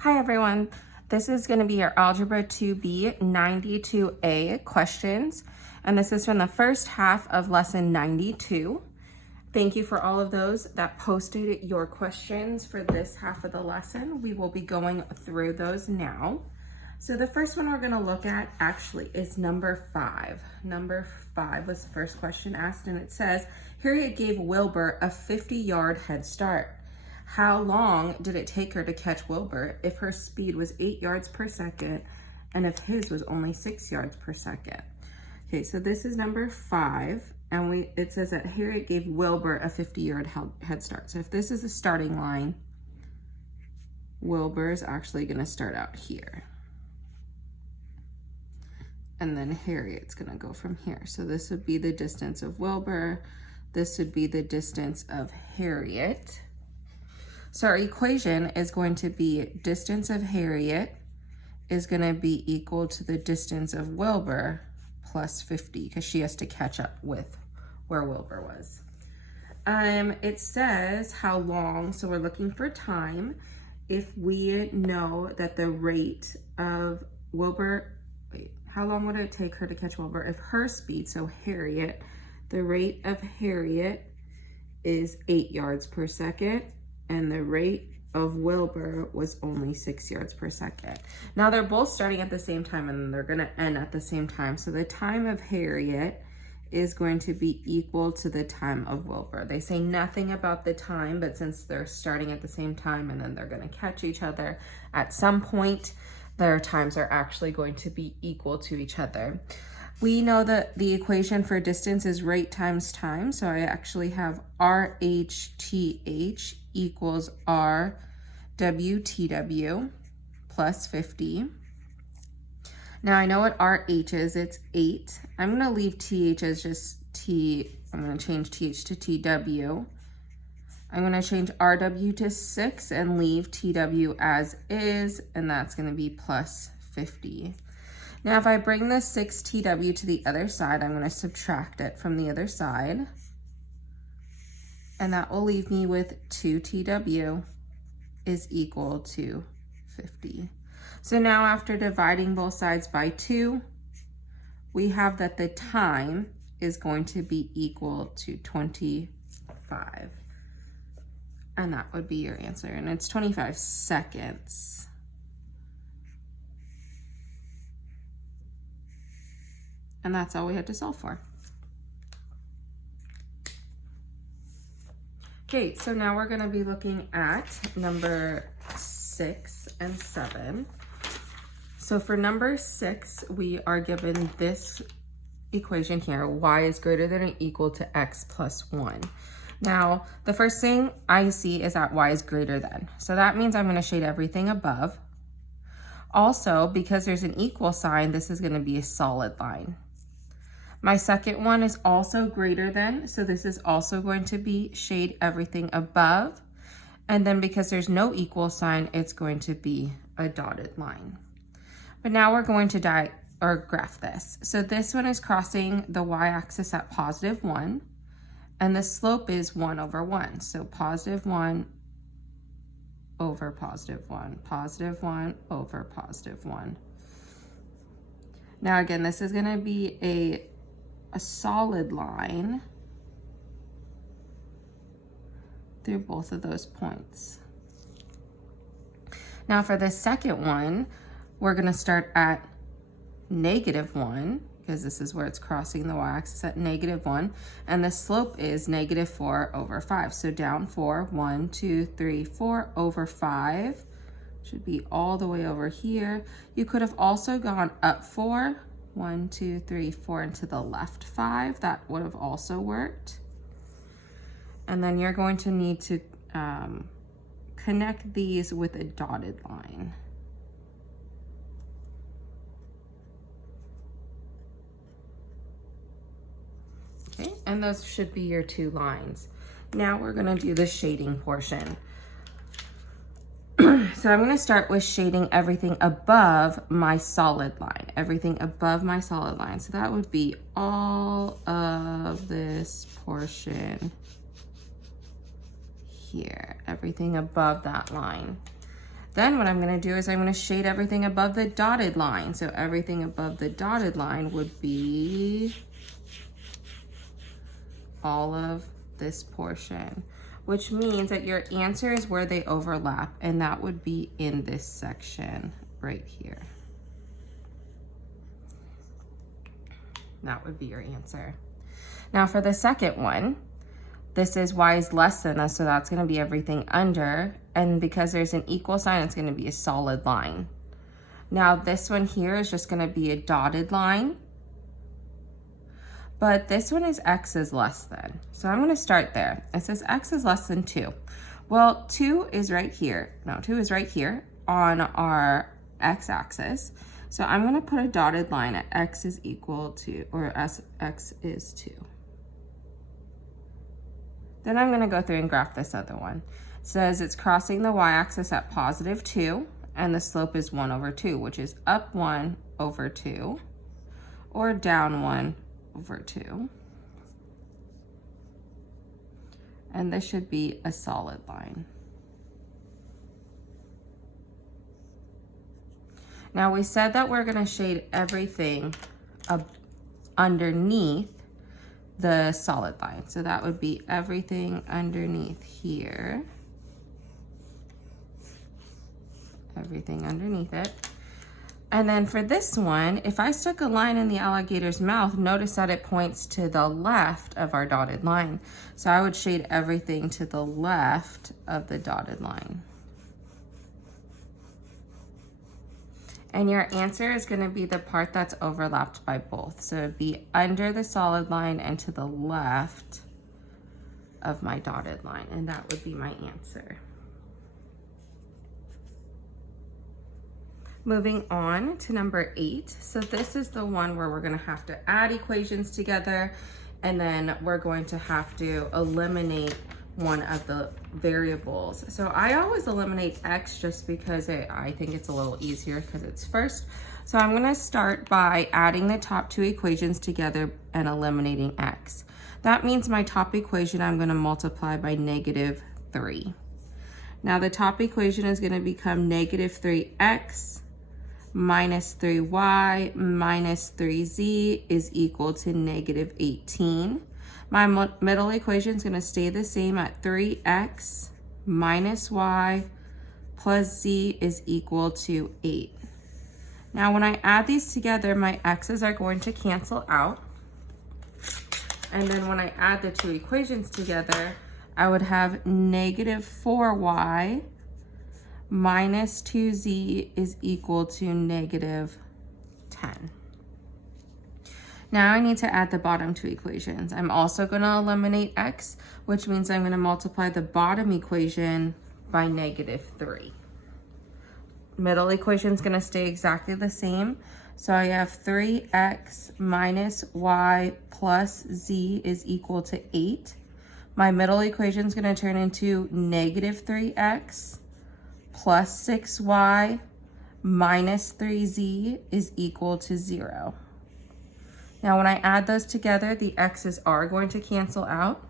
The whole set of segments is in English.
Hi everyone, this is going to be your Algebra 2B 92A questions, and this is from the first half of lesson 92. Thank you for all of those that posted your questions for this half of the lesson. We will be going through those now. So the first one we're going to look at actually is number 5. Number 5 was the first question asked, and it says, Harriet gave Wilbur a 50-yard head start. How long did it take her to catch Wilbur if her speed was 8 yards per second and if his was only 6 yards per second? Okay, so this is number 5, and it says that Harriet gave Wilbur a 50-yard head start. So if this is the starting line, Wilbur is actually going to start out here. And then Harriet's going to go from here. So this would be the distance of Wilbur. This would be the distance of Harriet. So our equation is going to be distance of Harriet is going to be equal to the distance of Wilbur plus 50, because she has to catch up with where Wilbur was. It says how long, so we're looking for time. If we know that the rate of Wilbur, how long would it take her to catch Wilbur? If her speed, so Harriet, the rate of Harriet is 8 yards per second, and the rate of Wilbur was only 6 yards per second. Now they're both starting at the same time and they're gonna end at the same time. So the time of Harriet is going to be equal to the time of Wilbur. They say nothing about the time, but since they're starting at the same time and then they're gonna catch each other at some point, their times are actually going to be equal to each other. We know that the equation for distance is rate times time. So I actually have RHTH equals RWTW plus 50. Now I know what RH is, it's 8. I'm gonna leave TH as just T. I'm gonna change TH to TW. I'm gonna change RW to 6 and leave TW as is, and that's gonna be plus 50. Now, if I bring the 6TW to the other side, I'm going to subtract it from the other side. And that will leave me with 2TW is equal to 50. So now after dividing both sides by 2, we have that the time is going to be equal to 25. And that would be your answer. And it's 25 seconds. And that's all we had to solve for. Okay, so now we're gonna be looking at number 6 and 7. So for number 6, we are given this equation here, y is greater than or equal to x plus 1. Now, the first thing I see is that y is greater than. So that means I'm gonna shade everything above. Also, because there's an equal sign, this is gonna be a solid line. My second one is also greater than, so this is also going to be shade everything above. And then because there's no equal sign, it's going to be a dotted line. But now we're going to graph this. So this one is crossing the y-axis at positive 1, and the slope is 1 over 1. So positive 1 over positive 1, positive 1 over positive 1. Now again, this is gonna be a solid line through both of those points. Now for the second one, we're going to start at -1, because this is where it's crossing the y-axis at -1, and the slope is -4 over 5. So down 4, 1, 2, 3, 4 over 5 should be all the way over here. You could have also gone up 4, 1, 2, 3, 4, and to the left 5. That would have also worked. And then you're going to need to connect these with a dotted line. Okay, and those should be your 2 lines. Now we're gonna do the shading portion. So I'm going to start with shading everything above my solid line, everything above my solid line. So that would be all of this portion here, everything above that line. Then what I'm going to do is I'm going to shade everything above the dotted line. So everything above the dotted line would be all of this portion, which means that your answer is where they overlap, and that would be in this section right here. That would be your answer. Now for the second one, this is y is less than this, so that's going to be everything under, and because there's an equal sign, it's going to be a solid line. Now this one here is just going to be a dotted line, but this one is x is less than. So I'm going to start there. It says x is less than 2. Well, 2 is right here. No, 2 is right here on our x-axis. So I'm going to put a dotted line at x is equal to, or as x is 2. Then I'm going to go through and graph this other one. It says it's crossing the y-axis at positive 2, and the slope is 1 over 2, which is up 1 over 2, or down 1 over 2. And this should be a solid line. Now we said that we're going to shade everything underneath the solid line. So that would be everything underneath here. Everything underneath it. And then for this one, if I stuck a line in the alligator's mouth, notice that it points to the left of our dotted line. So I would shade everything to the left of the dotted line. And your answer is going to be the part that's overlapped by both. So it'd be under the solid line and to the left of my dotted line. And that would be my answer. Moving on to number 8. So this is the one where we're going to have to add equations together, and then we're going to have to eliminate one of the variables. So I always eliminate x just because I think it's a little easier because it's first. So I'm going to start by adding the top 2 equations together and eliminating x. That means my top equation I'm going to multiply by -3. Now the top equation is going to become -3x minus 3y minus 3z is equal to -18. My middle equation is going to stay the same at 3x minus y plus z is equal to 8. Now when I add these together, my x's are going to cancel out. And then when I add the 2 equations together, I would have -4y minus 2z is equal to -10. Now I need to add the bottom 2 equations. I'm also going to eliminate x, which means I'm going to multiply the bottom equation by -3. Middle equation is going to stay exactly the same. So I have 3x minus y plus z is equal to 8. My middle equation is going to turn into -3x plus 6y minus 3z is equal to 0. Now when I add those together, the x's are going to cancel out.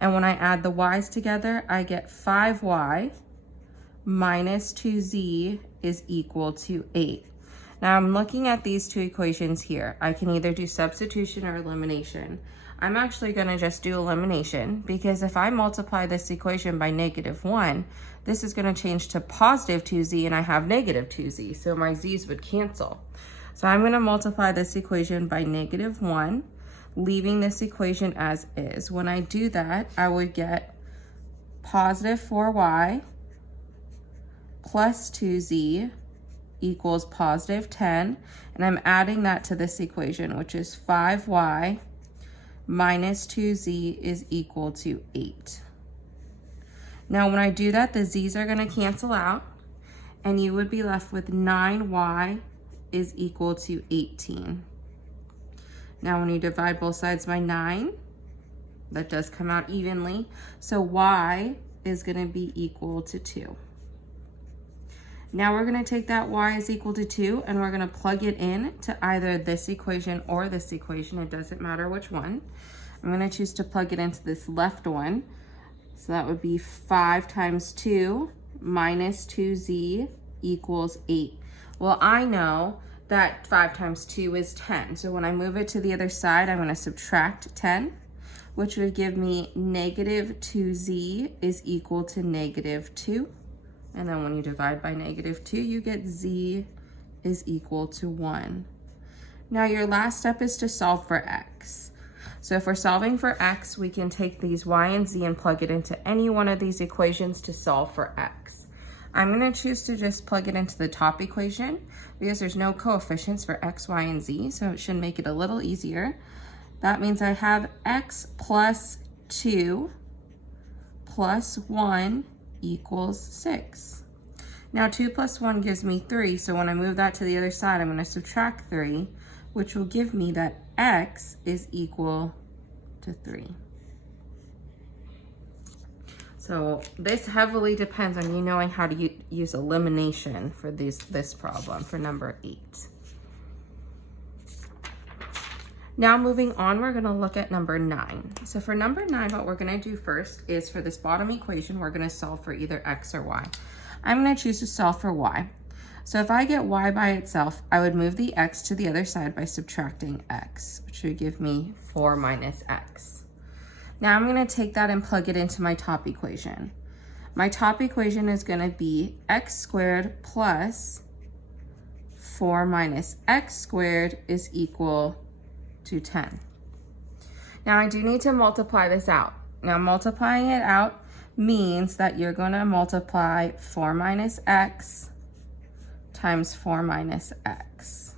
And when I add the y's together, I get 5y minus 2z is equal to 8. Now I'm looking at these 2 equations here. I can either do substitution or elimination. I'm actually going to just do elimination because if I multiply this equation by -1, this is going to change to positive 2z and I have negative 2z, so my z's would cancel. So I'm going to multiply this equation by -1, leaving this equation as is. When I do that, I would get positive 4y plus 2z equals positive 10, and I'm adding that to this equation, which is 5y minus 2z is equal to 8. Now when I do that, the z's are going to cancel out, and you would be left with 9y is equal to 18. Now when you divide both sides by 9, that does come out evenly, so y is going to be equal to 2. Now we're going to take that y is equal to 2 and we're going to plug it in to either this equation or this equation. It doesn't matter which one. I'm going to choose to plug it into this left one. So that would be 5 times 2 minus 2z equals 8. Well, I know that 5 times 2 is 10. So when I move it to the other side, I'm going to subtract 10, which would give me negative 2z is equal to negative 2. And then when you divide by negative 2, you get z is equal to 1. Now your last step is to solve for x. So if we're solving for x, we can take these y and z and plug it into any one of these equations to solve for x. I'm going to choose to just plug it into the top equation because there's no coefficients for x, y, and z, so it should make it a little easier. That means I have x plus 2 plus 1 equals 6. Now 2 plus 1 gives me 3, so when I move that to the other side, I'm going to subtract 3, which will give me that x is equal to 3. So this heavily depends on you knowing how to use elimination for this problem, for number 8. Now moving on, we're going to look at number 9. So for number 9, what we're going to do first is for this bottom equation, we're going to solve for either x or y. I'm going to choose to solve for y. So if I get y by itself, I would move the x to the other side by subtracting x, which would give me 4 minus x. Now I'm going to take that and plug it into my top equation. My top equation is going to be x squared plus 4 minus x squared is equal to 10. Now I do need to multiply this out. Now multiplying it out means that you're going to multiply 4 minus x times 4 minus x.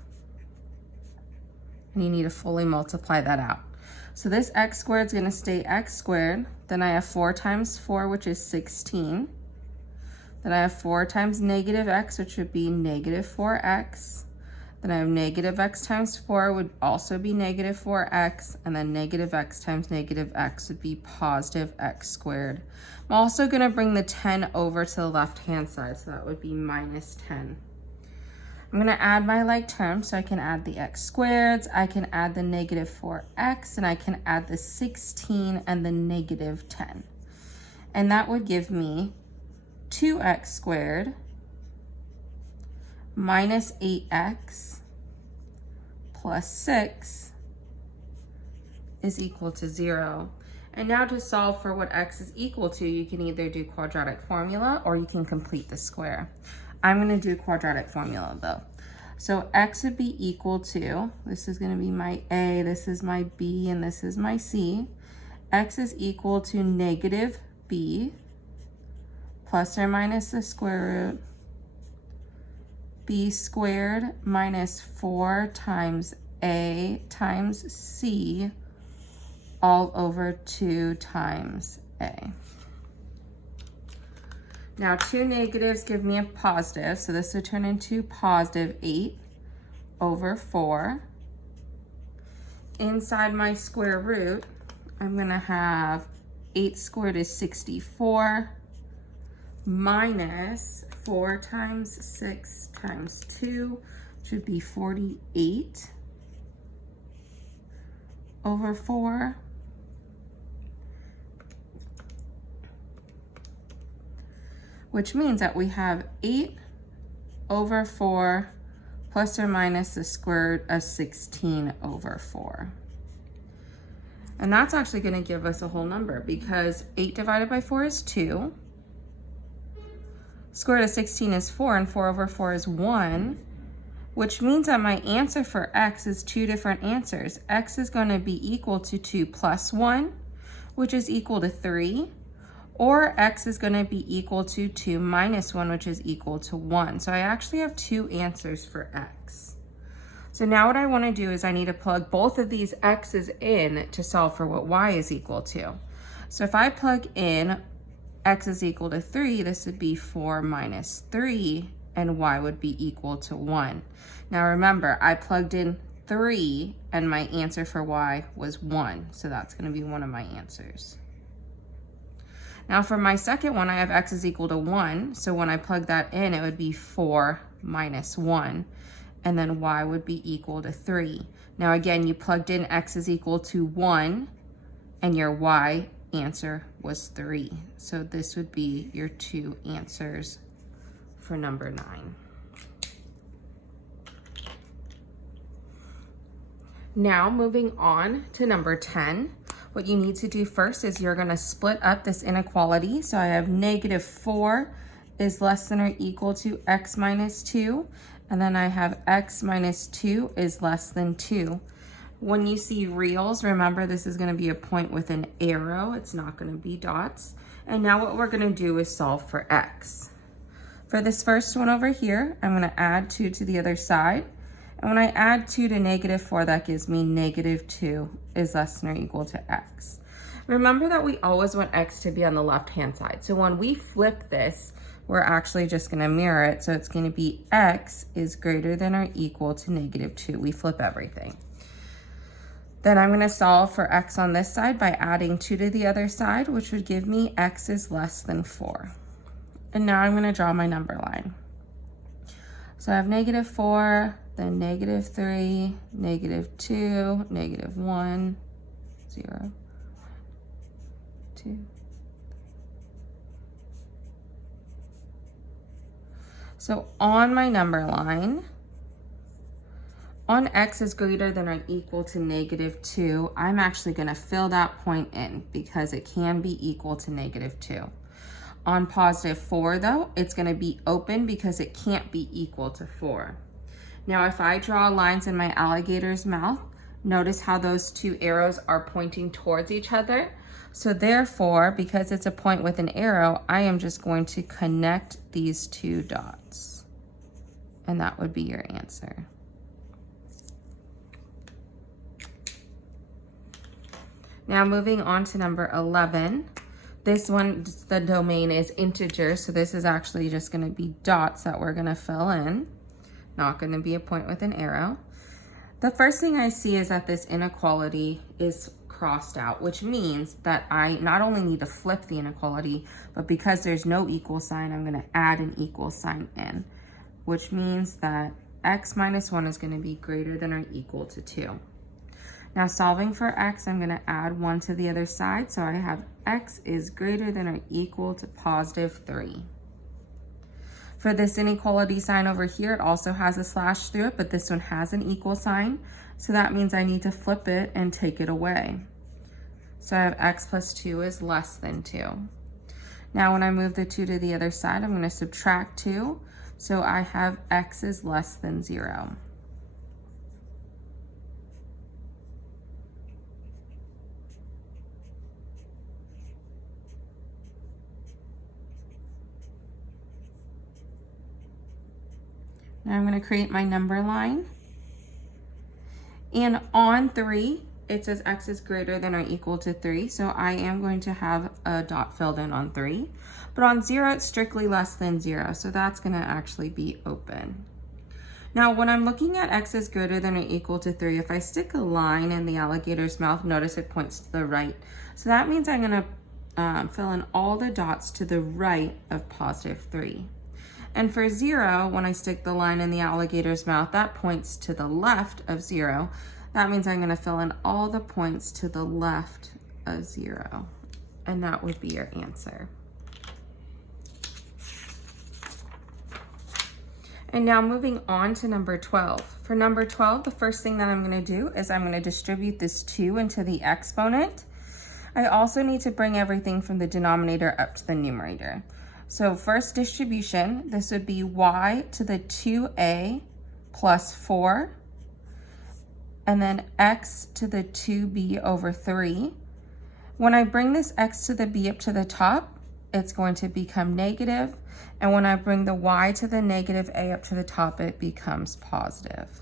And you need to fully multiply that out. So this x squared is going to stay x squared. Then I have 4 times 4, which is 16. Then I have 4 times negative x, which would be negative 4x. Then I have negative x times 4 would also be negative 4x. And then negative x times negative x would be positive x squared. I'm also going to bring the 10 over to the left-hand side, so that would be minus 10. I'm going to add my like terms, so I can add the x squareds, I can add the negative 4x, and I can add the 16 and the negative 10. And that would give me 2x squared minus 8x plus 6 is equal to 0. And now to solve for what x is equal to, you can either do quadratic formula or you can complete the square. I'm going to do quadratic formula though. So x would be equal to, this is going to be my a, this is my b, and this is my c. X is equal to negative b plus or minus the square root b squared minus 4 times a times c all over 2 times a. Now 2 negatives give me a positive, so this would turn into positive 8 over 4. Inside my square root, I'm going to have 8 squared is 64 minus 4 times 6 times 2, which would be 48 over 4. Which means that we have 8 over 4 plus or minus the square root of 16 over 4. And that's actually going to give us a whole number because 8 divided by 4 is 2. Square root of 16 is 4, and 4 over 4 is 1, which means that my answer for x is 2 different answers. X is going to be equal to 2 plus 1, which is equal to 3. Or x is going to be equal to 2 minus 1, which is equal to 1. So I actually have 2 answers for x. So now what I want to do is I need to plug both of these x's in to solve for what y is equal to. So if I plug in x is equal to 3, this would be 4 minus 3, and y would be equal to 1. Now remember, I plugged in 3, and my answer for y was 1. So that's going to be one of my answers. Now for my second one, I have x is equal to 1. So when I plug that in, it would be 4 minus 1. And then y would be equal to 3. Now again, you plugged in x is equal to 1, and your y answer was 3. So this would be your 2 answers for number 9. Now moving on to number 10, what you need to do first is you're going to split up this inequality. So I have -4 is less than or equal to x minus 2, and then I have x minus 2 is less than 2. When you see reals, remember this is going to be a point with an arrow. It's not going to be dots. And now what we're going to do is solve for x. For this first one over here, I'm going to add 2 to the other side. And when I add 2 to -4, that gives me -2 is less than or equal to x. Remember that we always want x to be on the left-hand side. So when we flip this, we're actually just going to mirror it. So it's going to be x is greater than or equal to -2. We flip everything. Then I'm going to solve for x on this side by adding 2 to the other side, which would give me x is less than 4. And now I'm going to draw my number line. So I have -4, then -3, -2, -1, 0, 2. So on my number line, on x is greater than or equal to -2, I'm actually going to fill that point in because it can be equal to -2. On +4 though, it's going to be open because it can't be equal to 4. Now if I draw lines in my alligator's mouth, notice how those 2 arrows are pointing towards each other. So therefore, because it's a point with an arrow, I am just going to connect these 2 dots. And that would be your answer. Now moving on to number 11. This one, the domain is integer, so this is actually just going to be dots that we're going to fill in, not going to be a point with an arrow. The first thing I see is that this inequality is crossed out, which means that I not only need to flip the inequality, but because there's no equal sign, I'm going to add an equal sign in, which means that x minus 1 is going to be greater than or equal to 2. Now solving for x, I'm going to add 1 to the other side. So I have x is greater than or equal to +3. For this inequality sign over here, it also has a slash through it, but this one has an equal sign. So that means I need to flip it and take it away. So I have x plus 2 is less than 2. Now when I move the 2 to the other side, I'm going to subtract 2. So I have x is less than 0. Now I'm going to create my number line. And on 3, it says x is greater than or equal to 3. So I am going to have a dot filled in on 3. But on 0, it's strictly less than 0. So that's going to actually be open. Now, when I'm looking at x is greater than or equal to 3, if I stick a line in the alligator's mouth, notice it points to the right. So that means I'm going to fill in all the dots to the right of +3. And for 0, when I stick the line in the alligator's mouth, that points to the left of 0. That means I'm going to fill in all the points to the left of 0. And that would be your answer. And now moving on to number 12. For number 12, the first thing that I'm going to do is I'm going to distribute this 2 into the exponent. I also need to bring everything from the denominator up to the numerator. So first distribution, this would be y to the 2a plus 4, and then x to the 2b over 3. When I bring this x to the b up to the top, it's going to become negative, and when I bring the y to the negative a up to the top, it becomes positive.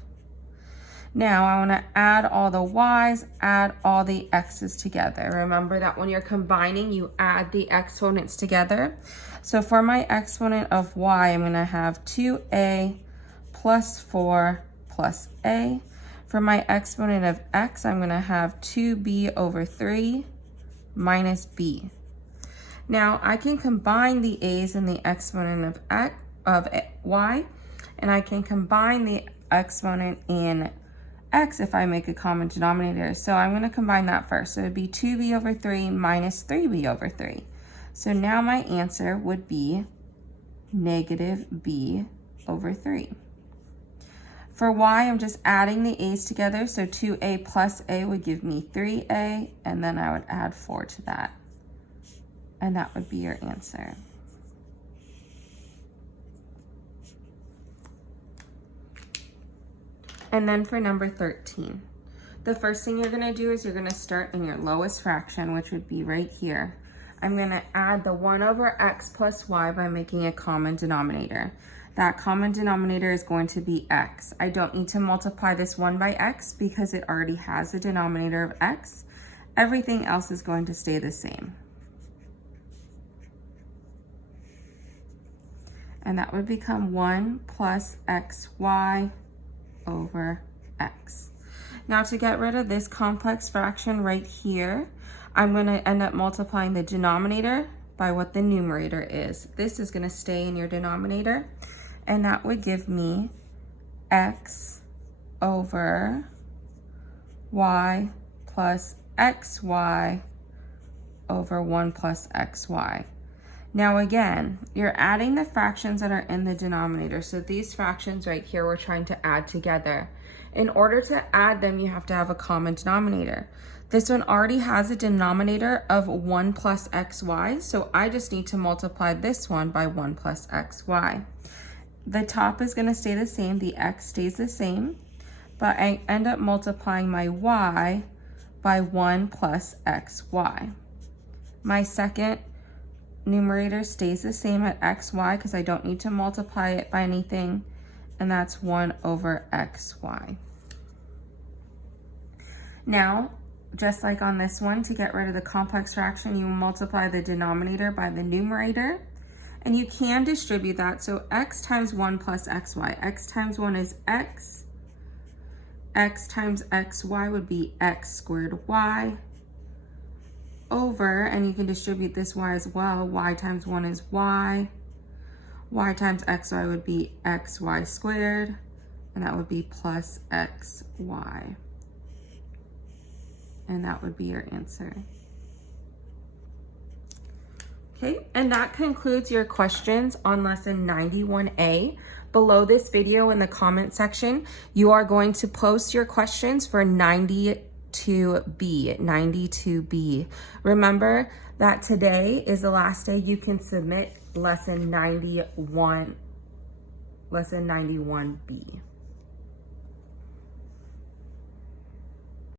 Now I want to add all the y's, add all the x's together. Remember that when you're combining, you add the exponents together. So for my exponent of y, I'm going to have 2a plus 4 plus a. For my exponent of x, I'm going to have 2b over 3 minus b. Now I can combine the a's and the exponent of y, and I can combine the exponent in x if I make a common denominator. So I'm going to combine that first. So it would be 2b over 3 minus 3b over 3. So now my answer would be negative b over 3. For y, I'm just adding the a's together. So 2a plus a would give me 3a, and then I would add 4 to that. And that would be your answer. And then for number 13, the first thing you're gonna do is you're gonna start in your lowest fraction, which would be right here. I'm gonna add the 1 over x plus y by making a common denominator. That common denominator is going to be x. I don't need to multiply this 1 by x because it already has a denominator of x. Everything else is going to stay the same. And that would become 1 plus xy over x. Now to get rid of this complex fraction right here, I'm going to end up multiplying the denominator by what the numerator is. This is going to stay in your denominator, and that would give me x over y plus xy over 1 plus xy. Now again, you're adding the fractions that are in the denominator. So these fractions right here, we're trying to add together. In order to add them, you have to have a common denominator. This one already has a denominator of 1 plus xy, so I just need to multiply this one by 1 plus xy. The top is going to stay the same, the x stays the same, but I end up multiplying my y by 1 plus xy. My second numerator stays the same at xy because I don't need to multiply it by anything, and that's 1 over xy. Now, just like on this one, to get rid of the complex fraction, you multiply the denominator by the numerator, and you can distribute that. So x times 1 plus xy. X times 1 is x. X times xy would be x squared y over, and you can distribute this y as well. Y times 1 is y. Y times xy would be xy squared, and that would be plus xy. And that would be your answer. Okay, and that concludes your questions on lesson 91A. Below this video in the comment section, you are going to post your questions for 92B. Remember that today is the last day you can submit lesson 91B.